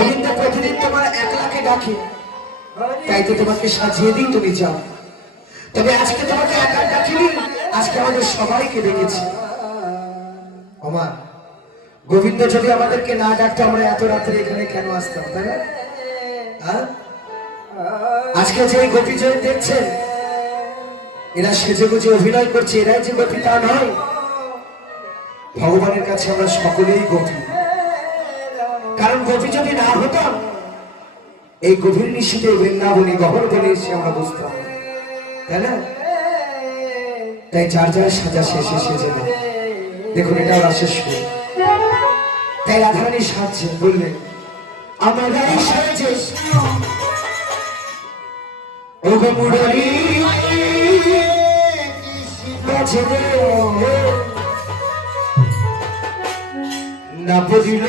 গোবিন্দ প্রতিদিন তোমার একলাকে ডাকে, তাই তো তোমাকে সাজিয়ে দিই, তুমি যাও। তবে আজকে তোমাকে একা ডাকিনি, আজকে আমাদের সবাইকে ডেকেছি। ওমা, গোবিন্দ যদি আমাদেরকে না ডাকতো আমরা এত রাত্রে এখানে কেন আসতাম, তাই না? আজকে যে গোপীজন দেখছেন, এরা সেজে গুজে অভিনয় করছে, এরাই যে গোপী তা নয়। ভগবানের কাছে আমরা সকলেই গোপী। কারণ গোপী যদি না হতাম, এই গভীর নিশীথে বৃন্দাবনী গহর বনে এসে আমরা বুঝতাম, তাই না? তাই যার যার সাজা শেষে সেজে দেয়। দেখুন, এটাও রাসের সুর। তাই রাধারানী সাজছে, বললেন আমারাই সাজে ও গো মুরারি বাজে রে, না বুঝিল